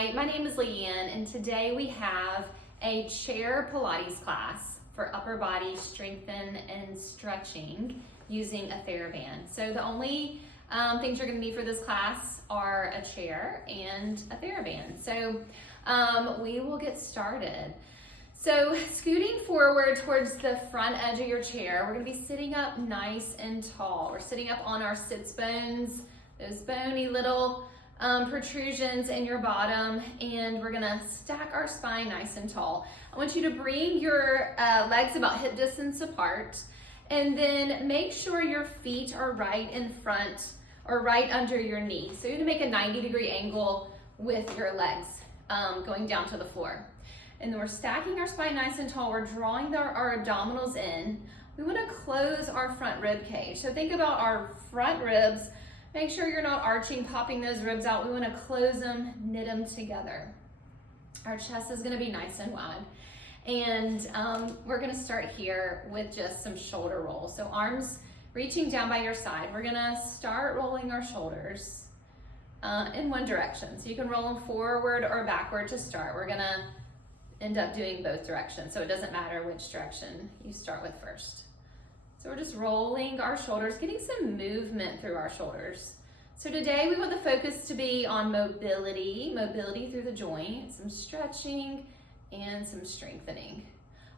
Hi, my name is LeeAnn, and today we have a chair Pilates class for upper body strengthen and stretching using a TheraBand. So the only things you're going to need for this class are a chair and a TheraBand. So we will get started. So scooting forward towards the front edge of your chair, we're going to be sitting up nice and tall. We're sitting up on our sits bones, those bony little protrusions in your bottom, and we're gonna stack our spine nice and tall. I want you to bring your legs about hip distance apart, and then make sure your feet are right in front or right under your knee. So you're gonna make a 90-degree angle with your legs going down to the floor. And then we're stacking our spine nice and tall. We're drawing our abdominals in. We wanna close our front rib cage. So think about our front ribs. Make sure you're not arching, popping those ribs out. We want to close them, knit them together. Our chest is going to be nice and wide. And we're going to start here with just some shoulder rolls. So arms reaching down by your side. We're going to start rolling our shoulders in one direction. So you can roll them forward or backward to start. We're going to end up doing both directions. So it doesn't matter which direction you start with first. So we're just rolling our shoulders, getting some movement through our shoulders. So today we want the focus to be on mobility through the joint, some stretching and some strengthening.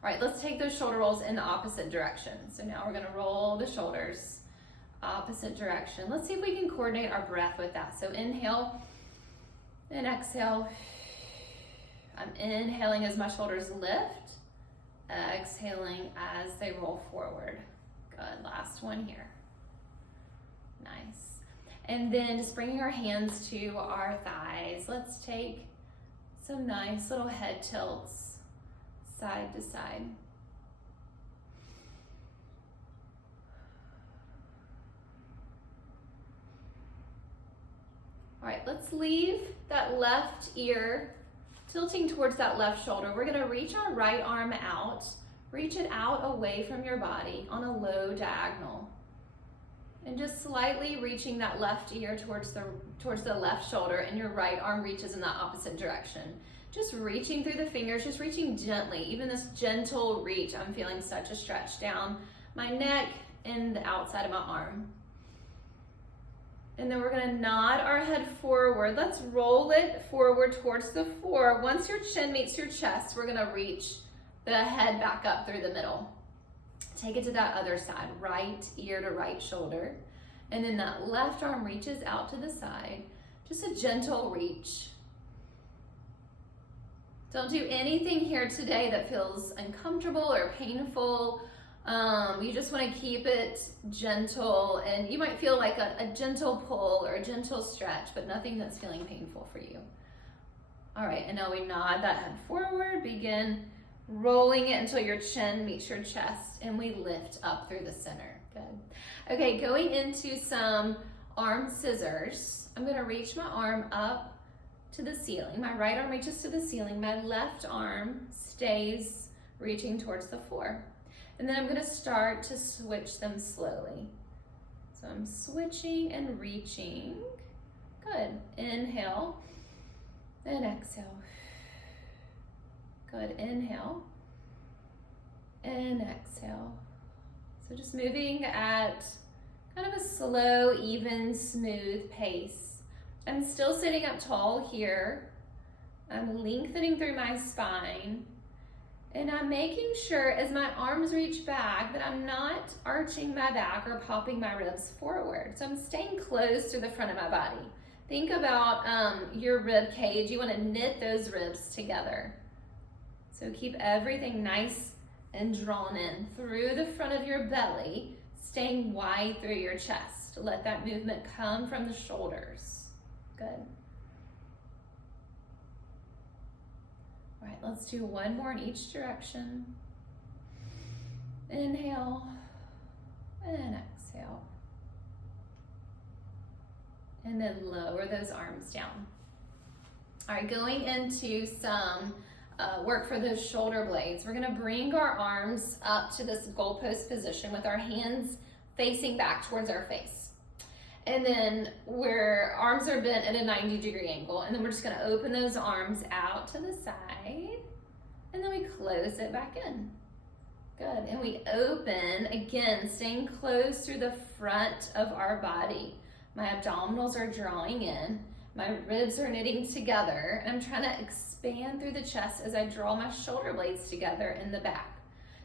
All right, let's take those shoulder rolls in the opposite direction. So now we're gonna roll the shoulders, opposite direction. Let's see if we can coordinate our breath with that. So inhale and exhale. I'm inhaling as my shoulders lift, exhaling as they roll forward. Good, last one here. Nice. And then just bringing our hands to our thighs. Let's take some nice little head tilts side to side. All right, let's leave that left ear tilting towards that left shoulder. We're gonna reach our right arm out. Reach it out away from your body on a low diagonal. And just slightly reaching that left ear towards the left shoulder, and your right arm reaches in that opposite direction. Just reaching through the fingers, just reaching gently. Even this gentle reach, I'm feeling such a stretch down my neck and the outside of my arm. And then we're gonna nod our head forward. Let's roll it forward towards the floor. Once your chin meets your chest, we're gonna reach the head back up through the middle. Take it to that other side, right ear to right shoulder. And then that left arm reaches out to the side. Just a gentle reach. Don't do anything here today that feels uncomfortable or painful. You just want to keep it gentle, and you might feel like a gentle pull or a gentle stretch, but nothing that's feeling painful for you. All right, and now we nod that head forward, begin rolling it until your chin meets your chest, and we lift up through the center. Good. Okay, going into some arm scissors. I'm gonna reach my arm up to the ceiling. My right arm reaches to the ceiling. My left arm stays reaching towards the floor. And then I'm gonna start to switch them slowly. So I'm switching and reaching. Good. Inhale and exhale. Good, inhale and exhale. So just moving at kind of a slow, even, smooth pace. I'm still sitting up tall here. I'm lengthening through my spine, and I'm making sure as my arms reach back that I'm not arching my back or popping my ribs forward. So I'm staying close to the front of my body. Think about your rib cage. You want to knit those ribs together. So keep everything nice and drawn in through the front of your belly, staying wide through your chest. Let that movement come from the shoulders. Good. All right, let's do one more in each direction. Inhale and exhale. And then lower those arms down. All right, going into some work for those shoulder blades. We're gonna bring our arms up to this goalpost position with our hands facing back towards our face. And then where arms are bent at a 90-degree angle. And then we're just gonna open those arms out to the side. And then we close it back in. Good, and we open, again, staying close through the front of our body. My abdominals are drawing in, my ribs are knitting together, and I'm trying to expand through the chest as I draw my shoulder blades together in the back.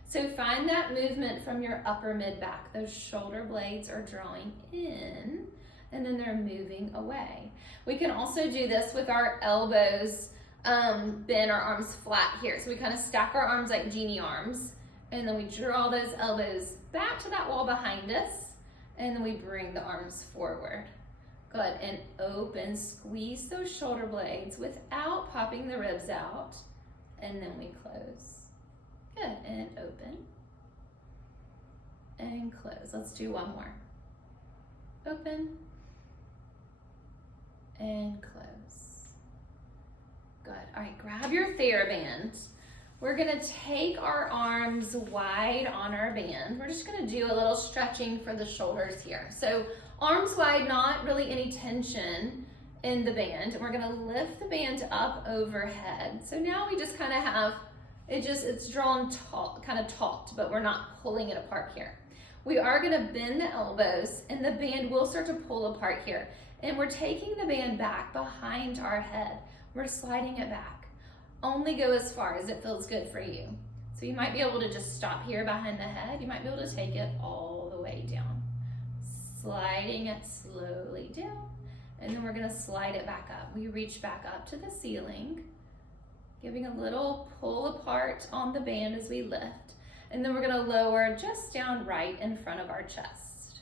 So find that movement from your upper mid-back. Those shoulder blades are drawing in, and then they're moving away. We can also do this with our elbows bend, our arms flat here. So we kind of stack our arms like genie arms, and then we draw those elbows back to that wall behind us, and then we bring the arms forward. Good, and open, squeeze those shoulder blades without popping the ribs out, and then we close. Good, and open, and close. Let's do one more. Open, and close. Good, all right, grab your TheraBand. We're gonna take our arms wide on our band. We're just gonna do a little stretching for the shoulders here. So arms wide, not really any tension in the band. And we're gonna lift the band up overhead. So now we just kind of have, it's drawn taut, kind of taut, but we're not pulling it apart here. We are gonna bend the elbows and the band will start to pull apart here. And we're taking the band back behind our head. We're sliding it back. Only go as far as it feels good for you. So you might be able to just stop here behind the head. You might be able to take it all the way down. Sliding it slowly down. And then we're gonna slide it back up. We reach back up to the ceiling, giving a little pull apart on the band as we lift. And then we're gonna lower just down right in front of our chest.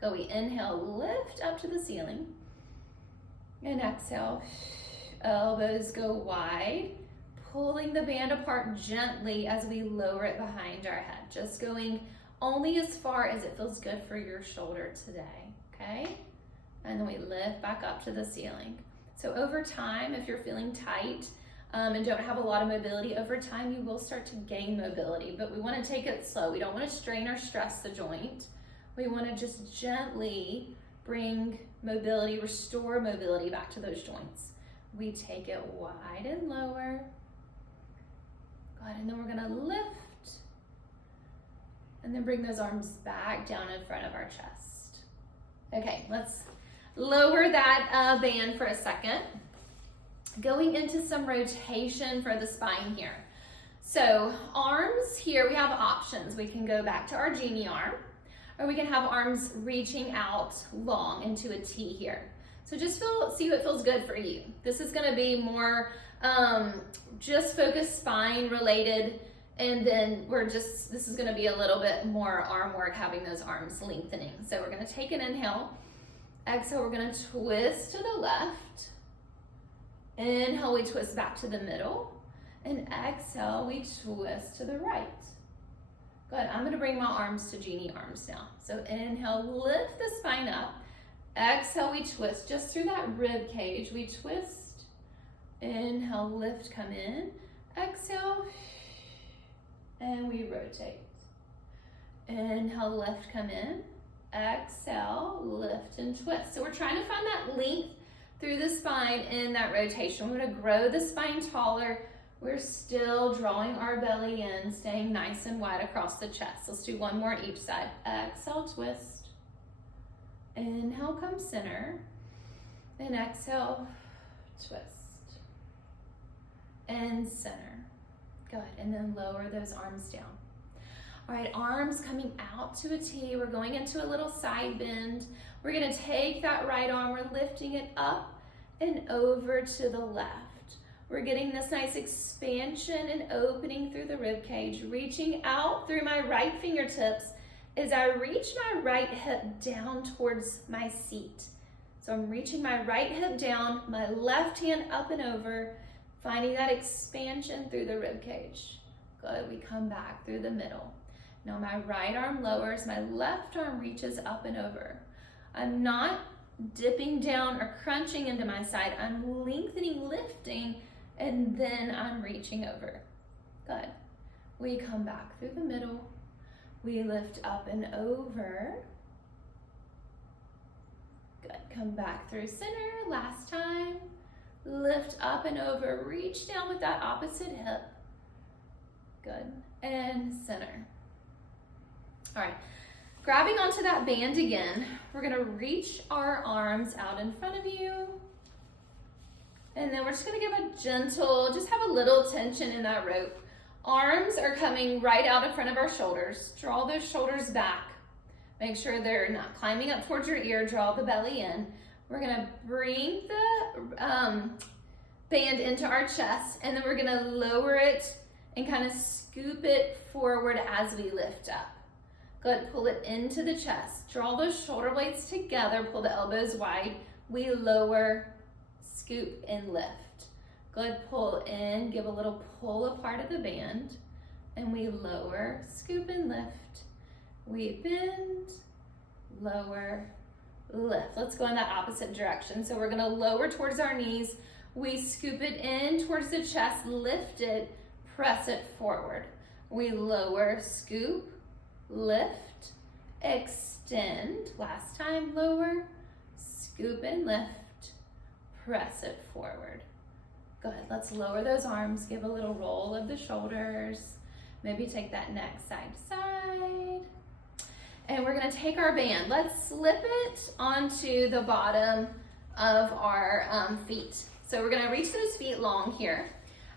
Go, we inhale, lift up to the ceiling. And exhale, elbows go wide. Pulling the band apart gently as we lower it behind our head. Just going only as far as it feels good for your shoulder today, okay? And then we lift back up to the ceiling. So over time, if you're feeling tight and don't have a lot of mobility, over time you will start to gain mobility, but we wanna take it slow. We don't wanna strain or stress the joint. We wanna just gently bring mobility, restore mobility back to those joints. We take it wide and lower. Good, and then we're gonna lift and then bring those arms back down in front of our chest. Okay, let's lower that band for a second. Going into some rotation for the spine here. So arms here, we have options. We can go back to our genie arm, or we can have arms reaching out long into a T here. So just see what feels good for you. This is gonna be more just focus spine related, and then this is gonna be a little bit more arm work, having those arms lengthening. So we're gonna take an inhale, exhale, we're gonna twist to the left. Inhale, we twist back to the middle, and exhale, we twist to the right. Good, I'm gonna bring my arms to genie arms now. So inhale, lift the spine up. Exhale, we twist just through that rib cage. We twist. Inhale, lift, come in. Exhale, and we rotate. Inhale, lift, come in. Exhale, lift and twist. So we're trying to find that length through the spine in that rotation. We're gonna grow the spine taller. We're still drawing our belly in, staying nice and wide across the chest. Let's do one more each side. Exhale, twist. Inhale, come center. And exhale, twist. And center. Good, and then lower those arms down. All right, arms coming out to a T. We're going into a little side bend. We're gonna take that right arm, we're lifting it up and over to the left. We're getting this nice expansion and opening through the rib cage, reaching out through my right fingertips as I reach my right hip down towards my seat. So I'm reaching my right hip down, my left hand up and over, finding that expansion through the rib cage. Good, we come back through the middle. Now my right arm lowers, my left arm reaches up and over. I'm not dipping down or crunching into my side. I'm lengthening, lifting, and then I'm reaching over. Good. We come back through the middle. We lift up and over. Good, come back through center, last time. Lift up and over, reach down with that opposite hip. Good, and center. All right, grabbing onto that band again, we're gonna reach our arms out in front of you. And then we're just gonna give a gentle, just have a little tension in that rope. Arms are coming right out in front of our shoulders. Draw those shoulders back. Make sure they're not climbing up towards your ear. Draw the belly in. We're gonna bring the band into our chest, and then we're gonna lower it and kind of scoop it forward as we lift up. Good, pull it into the chest. Draw those shoulder blades together, pull the elbows wide. We lower, scoop, and lift. Good, pull in, give a little pull apart of the band, and we lower, scoop, and lift. We bend, lower, lift. Let's go in that opposite direction. So we're gonna lower towards our knees. We scoop it in towards the chest, lift it, press it forward. We lower, scoop, lift, extend. Last time, lower, scoop and lift, press it forward. Good, let's lower those arms, give a little roll of the shoulders. Maybe take that neck side to side. And we're gonna take our band. Let's slip it onto the bottom of our feet. So we're gonna reach those feet long here.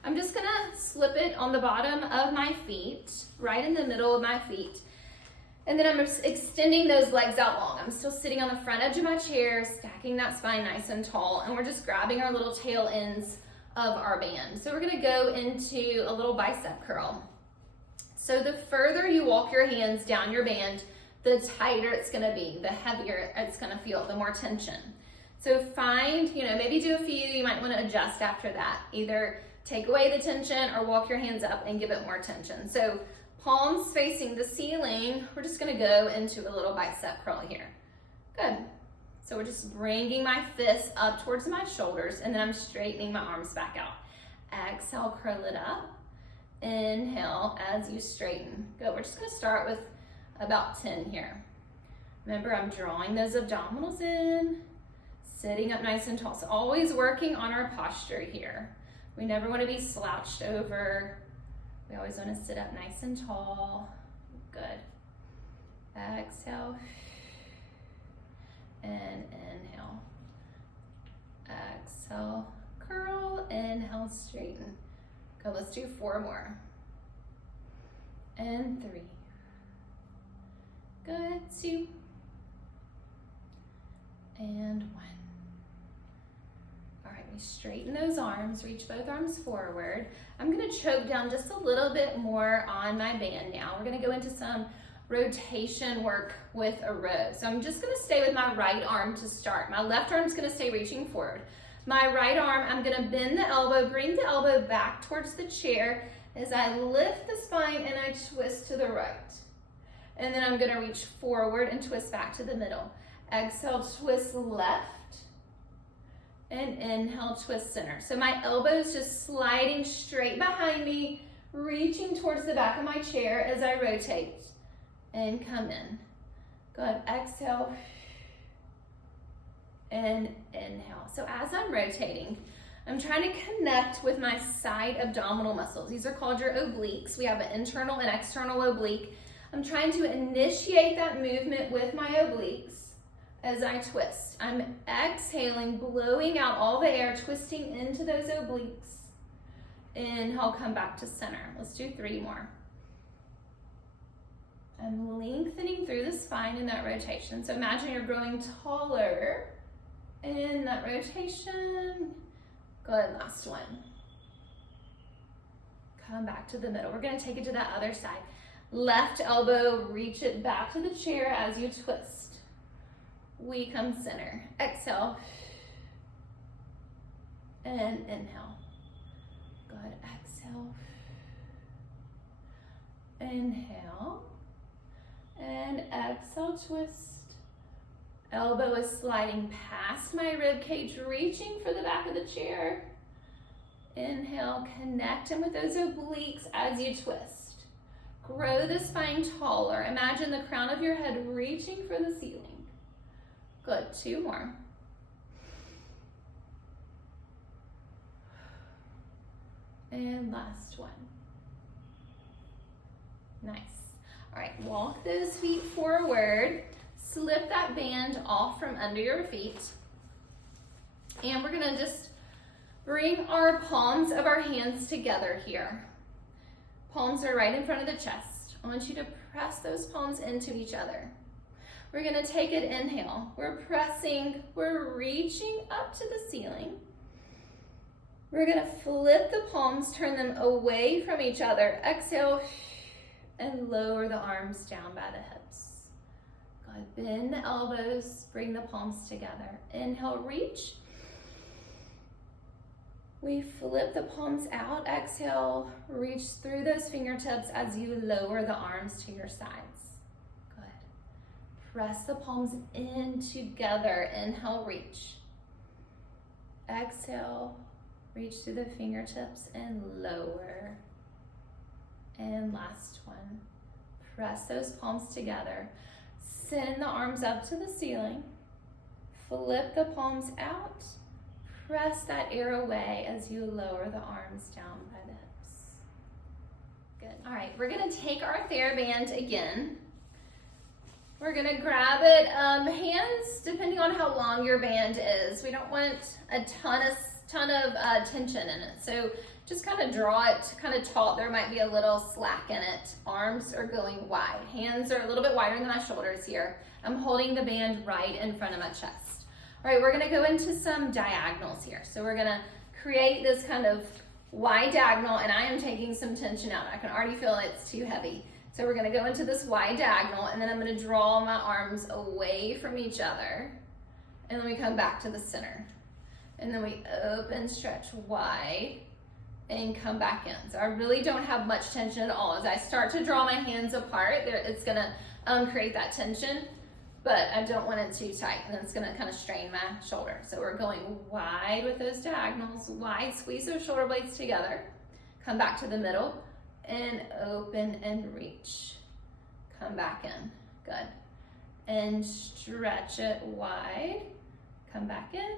I'm just gonna slip it on the bottom of my feet, right in the middle of my feet. And then I'm extending those legs out long. I'm still sitting on the front edge of my chair, stacking that spine nice and tall, and we're just grabbing our little tail ends of our band. So we're gonna go into a little bicep curl. So the further you walk your hands down your band, the tighter it's gonna be, the heavier it's gonna feel, the more tension. So find, maybe do a few, you might wanna adjust after that. Either take away the tension or walk your hands up and give it more tension. So palms facing the ceiling, we're just gonna go into a little bicep curl here. Good. So we're just bringing my fists up towards my shoulders, and then I'm straightening my arms back out. Exhale, curl it up. Inhale as you straighten. Good, we're just gonna start with about 10 here. Remember, I'm drawing those abdominals in, sitting up nice and tall. So always working on our posture here. We never wanna be slouched over. We always wanna sit up nice and tall. Good. Exhale. And inhale. Exhale, curl, inhale, straighten. Good, let's do 4 more. And 3. Good, 2. And 1. All right, we straighten those arms, reach both arms forward. I'm gonna choke down just a little bit more on my band now. We're gonna go into some rotation work with a row. So I'm just gonna stay with my right arm to start. My left arm's gonna stay reaching forward. My right arm, I'm gonna bend the elbow, bring the elbow back towards the chair as I lift the spine and I twist to the right. And then I'm gonna reach forward and twist back to the middle. Exhale, twist left, and inhale, twist center. So my elbow's just sliding straight behind me, reaching towards the back of my chair as I rotate. And come in. Good, exhale, and inhale. So as I'm rotating, I'm trying to connect with my side abdominal muscles. These are called your obliques. We have an internal and external oblique. I'm trying to initiate that movement with my obliques as I twist. I'm exhaling, blowing out all the air, twisting into those obliques. Inhale, come back to center. Let's do 3 more. I'm lengthening through the spine in that rotation. So imagine you're growing taller in that rotation. Good, last one. Come back to the middle. We're gonna take it to that other side. Left elbow, reach it back to the chair as you twist. We come center. Exhale. And inhale. Good, exhale. Inhale. And exhale, twist. Elbow is sliding past my rib cage, reaching for the back of the chair. Inhale, connecting with those obliques as you twist. Grow the spine taller. Imagine the crown of your head reaching for the ceiling. Good, 2 more. And last one. Nice. All right, walk those feet forward. Slip that band off from under your feet. And we're gonna just bring our palms of our hands together here. Palms are right in front of the chest. I want you to press those palms into each other. We're gonna take an inhale. We're pressing, we're reaching up to the ceiling. We're gonna flip the palms, turn them away from each other. Exhale, and lower the arms down by the hips. Good, bend the elbows, bring the palms together. Inhale, reach. We flip the palms out. Exhale, reach through those fingertips as you lower the arms to your sides. Good. Press the palms in together. Inhale, reach. Exhale, reach through the fingertips and lower. And last one. Press those palms together. Send the arms up to the ceiling. Flip the palms out. Press that air away as you lower the arms down by the hips. Good. All right, we're gonna take our TheraBand again. We're gonna grab it, hands, depending on how long your band is. We don't want a ton of tension in it. So just kind of draw it kind of taut. There might be a little slack in it. Arms are going wide. Hands are a little bit wider than my shoulders here. I'm holding the band right in front of my chest. All right, we're gonna go into some diagonals here. So we're gonna create this kind of wide diagonal, and I am taking some tension out. I can already feel it's too heavy. So we're gonna go into this wide diagonal, and then I'm gonna draw my arms away from each other. And then we come back to the center. And then we open, stretch wide, and come back in. So I really don't have much tension at all. As I start to draw my hands apart, it's gonna create that tension, but I don't want it too tight, and it's gonna kind of strain my shoulder. So we're going wide with those diagonals, wide, squeeze those shoulder blades together, come back to the middle, and open and reach. Come back in, good. And stretch it wide, come back in,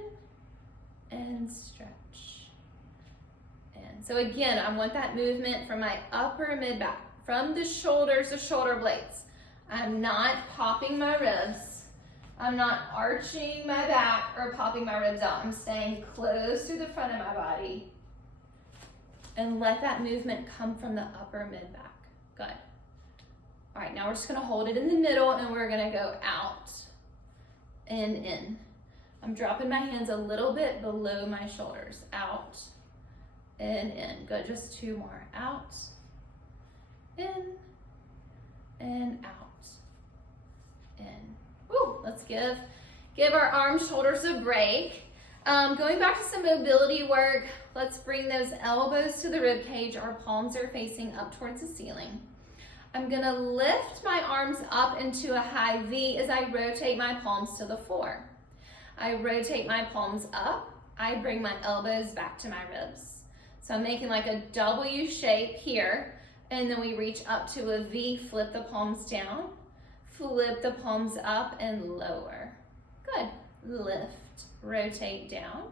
and stretch. And so again, I want that movement from my upper mid-back, from the shoulders to shoulder blades. I'm not popping my ribs. I'm not arching my back or popping my ribs out. I'm staying close to the front of my body. And let that movement come from the upper mid-back. Good. All right, now we're just gonna hold it in the middle, and we're gonna go out and in. I'm dropping my hands a little bit below my shoulders. Out and in. Good, just 2 more. Out, in, and out, in. Woo, let's give our arms, shoulders a break. Going back to some mobility work, let's bring those elbows to the rib cage. Our palms are facing up towards the ceiling. I'm gonna lift my arms up into a high V as I rotate my palms to the floor. I rotate my palms up, I bring my elbows back to my ribs. So I'm making like a W shape here, and then we reach up to a V, flip the palms down, flip the palms up and lower. Good, lift, rotate down,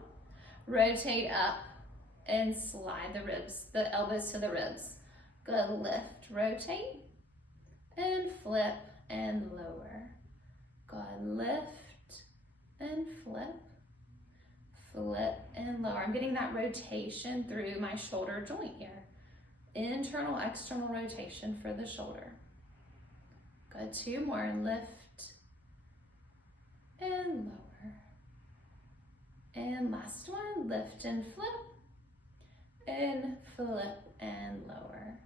rotate up, and slide the ribs, the elbows to the ribs. Good, lift, rotate, and flip and lower. Good, lift, and flip, flip and lower. I'm getting that rotation through my shoulder joint here. Internal, external rotation for the shoulder. Good, 2 more, lift and lower. And last one, lift and flip and lower.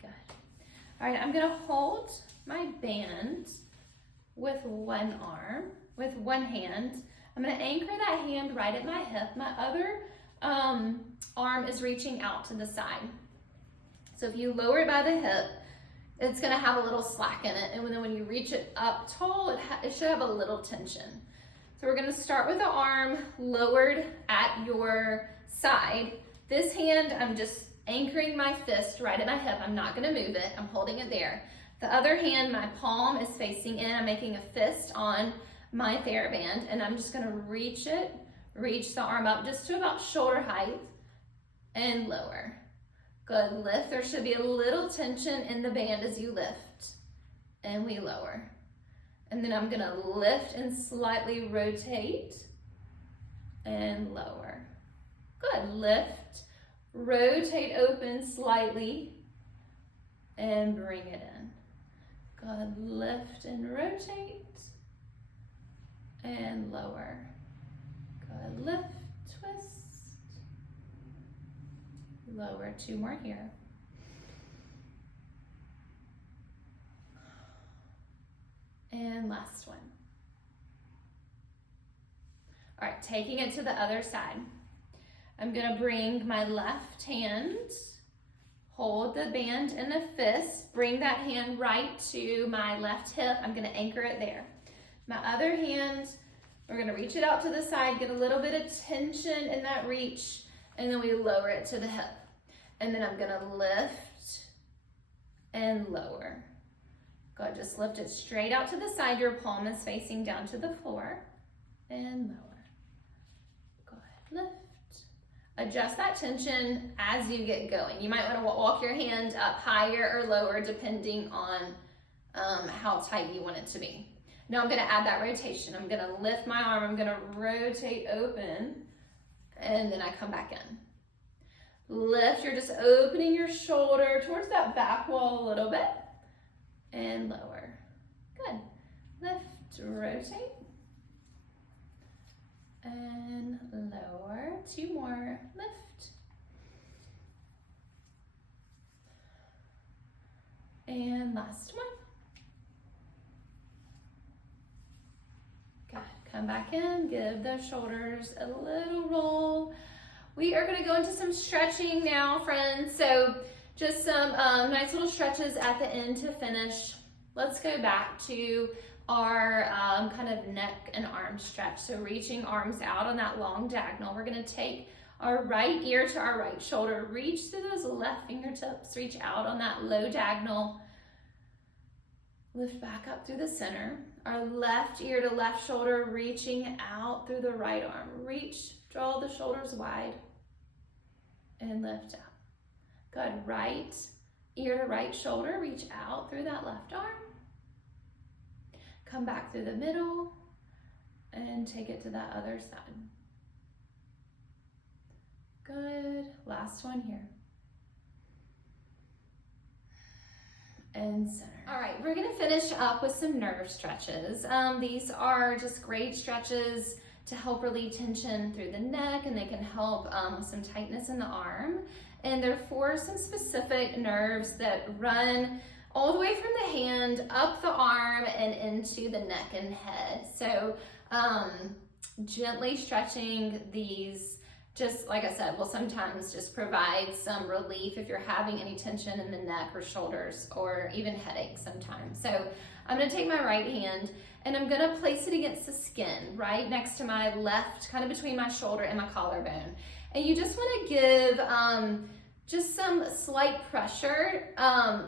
Good. All right, I'm gonna hold my band with one arm, with one hand. I'm gonna anchor that hand right at my hip. My other arm is reaching out to the side. So if you lower it by the hip, it's gonna have a little slack in it. And then when you reach it up tall, it should have a little tension. So we're gonna start with the arm lowered at your side. This hand, I'm just anchoring my fist right at my hip. I'm not gonna move it, I'm holding it there. The other hand, my palm is facing in. I'm making a fist on my TheraBand, and I'm just gonna reach the arm up just to about shoulder height and lower. Good, lift. There should be a little tension in the band as you lift, and we lower. And then I'm gonna lift and slightly rotate and lower. Good, lift, rotate open slightly and bring it in. Good, lift and rotate and lower. Good, lift, twist, lower. 2 more here. And last one. All right, taking it to the other side. I'm gonna bring my left hand, hold the band in a fist, bring that hand right to my left hip. I'm gonna anchor it there. My other hand, we're gonna reach it out to the side, get a little bit of tension in that reach, and then we lower it to the hip. And then I'm gonna lift and lower. Good, just lift it straight out to the side. Your palm is facing down to the floor and lower. Good, lift. Adjust that tension as you get going. You might want to walk your hand up higher or lower depending on how tight you want it to be. Now I'm gonna add that rotation. I'm gonna lift my arm, I'm gonna rotate open, and then I come back in. Lift, you're just opening your shoulder towards that back wall a little bit, and lower. Good. Lift, rotate, and lower. 2 more. Lift, and last one. Good. Come back in, give those shoulders a little roll. We are going to go into some stretching now, friends. So just some nice little stretches at the end to finish. Let's go back to our kind of neck and arm stretch. So reaching arms out on that long diagonal. We're gonna take our right ear to our right shoulder, reach through those left fingertips, reach out on that low diagonal, lift back up through the center. Our left ear to left shoulder, reaching out through the right arm. Reach, draw the shoulders wide, and lift out. Good, right ear to right shoulder, reach out through that left arm. Come back through the middle and take it to that other side. Good, last one here. And center. All right, we're gonna finish up with some nerve stretches. These are just great stretches to help relieve tension through the neck, and they can help with some tightness in the arm. And they're for some specific nerves that run all the way from the hand, up the arm, and into the neck and head. So gently stretching these, just like I said, will sometimes just provide some relief if you're having any tension in the neck or shoulders, or even headaches sometimes. So I'm gonna take my right hand and I'm gonna place it against the skin, right next to my left, kind of between my shoulder and my collarbone. And you just wanna give just some slight pressure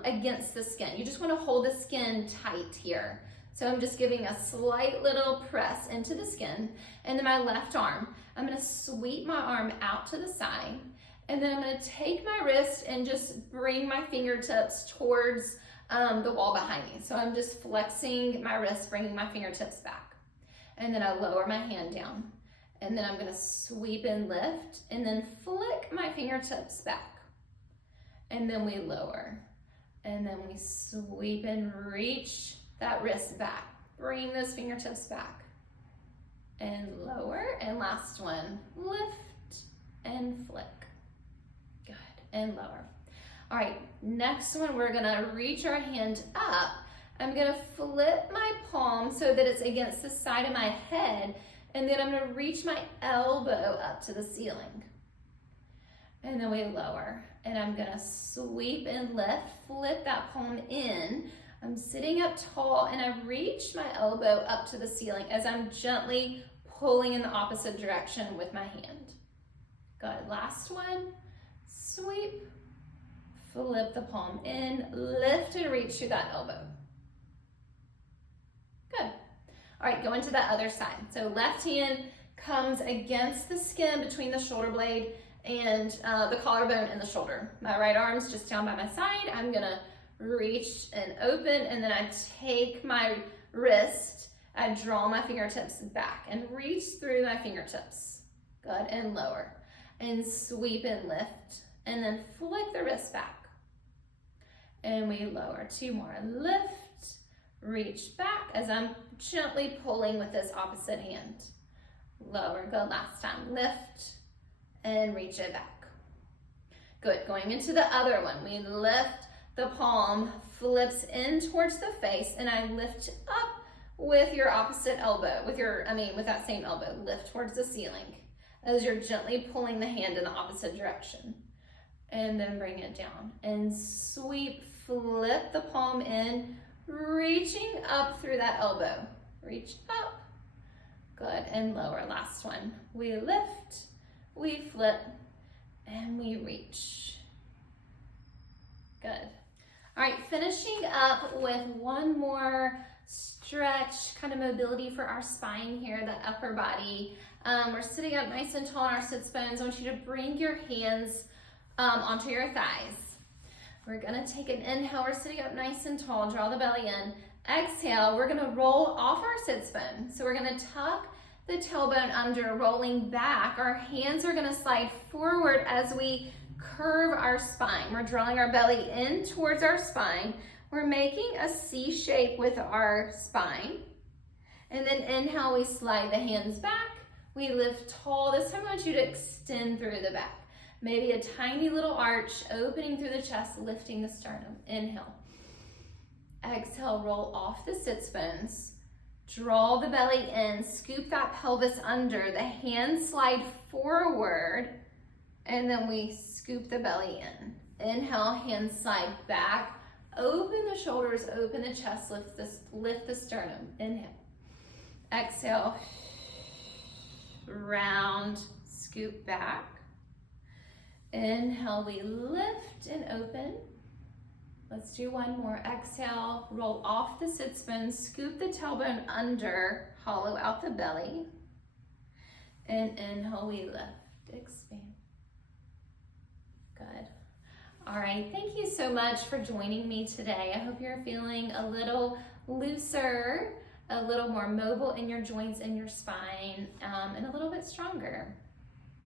against the skin. You just wanna hold the skin tight here. So I'm just giving a slight little press into the skin. And then my left arm, I'm gonna sweep my arm out to the side. And then I'm gonna take my wrist and just bring my fingertips towards the wall behind me. So I'm just flexing my wrist, bringing my fingertips back. And then I lower my hand down. And then I'm gonna sweep and lift, and then flick my fingertips back. And then we lower. And then we sweep and reach that wrist back. Bring those fingertips back. And lower. And last one, lift and flick. Good, and lower. All right, next one, we're gonna reach our hand up. I'm gonna flip my palm so that it's against the side of my head, and then I'm gonna reach my elbow up to the ceiling. And then we lower, and I'm gonna sweep and lift, flip that palm in. I'm sitting up tall, and I reach my elbow up to the ceiling as I'm gently pulling in the opposite direction with my hand. Good, last one, sweep, flip the palm in, lift and reach through that elbow. Good. All right, go into that other side. So left hand comes against the skin between the shoulder blade and the collarbone and the shoulder. My right arm's just down by my side. I'm gonna reach and open, and then I take my wrist, I draw my fingertips back and reach through my fingertips. Good, and lower. And sweep and lift, and then flick the wrist back. And we lower, 2 more. Lift, reach back as I'm gently pulling with this opposite hand. Lower, good, last time. Lift and reach it back. Good, going into the other one. We lift, the palm flips in towards the face, and I lift up with your opposite elbow, with that same elbow. Lift towards the ceiling as you're gently pulling the hand in the opposite direction. And then bring it down and sweep, flip the palm in, reaching up through that elbow. Reach up. Good, and lower. Last one. We lift, we flip, and we reach. Good. All right, finishing up with one more stretch, kind of mobility for our spine here, the upper body. We're sitting up nice and tall on our sits bones. I want you to bring your hands onto your thighs. We're gonna take an inhale. We're sitting up nice and tall. Draw the belly in. Exhale, we're gonna roll off our sits bone. So we're gonna tuck the tailbone under, rolling back. Our hands are gonna slide forward as we curve our spine. We're drawing our belly in towards our spine. We're making a C shape with our spine. And then inhale, we slide the hands back. We lift tall. This time I want you to extend through the back. Maybe a tiny little arch opening through the chest, lifting the sternum. Inhale. Exhale, roll off the sits bones. Draw the belly in, scoop that pelvis under. The hands slide forward, and then we scoop the belly in. Inhale, hands slide back. Open the shoulders, open the chest, lift the sternum. Inhale. Exhale. Round, scoop back. Inhale, we lift and open. Let's do one more. Exhale, roll off the sits bones, scoop the tailbone under, hollow out the belly. And inhale, we lift, expand. Good. All right, thank you so much for joining me today. I hope you're feeling a little looser, a little more mobile in your joints and your spine, and a little bit stronger.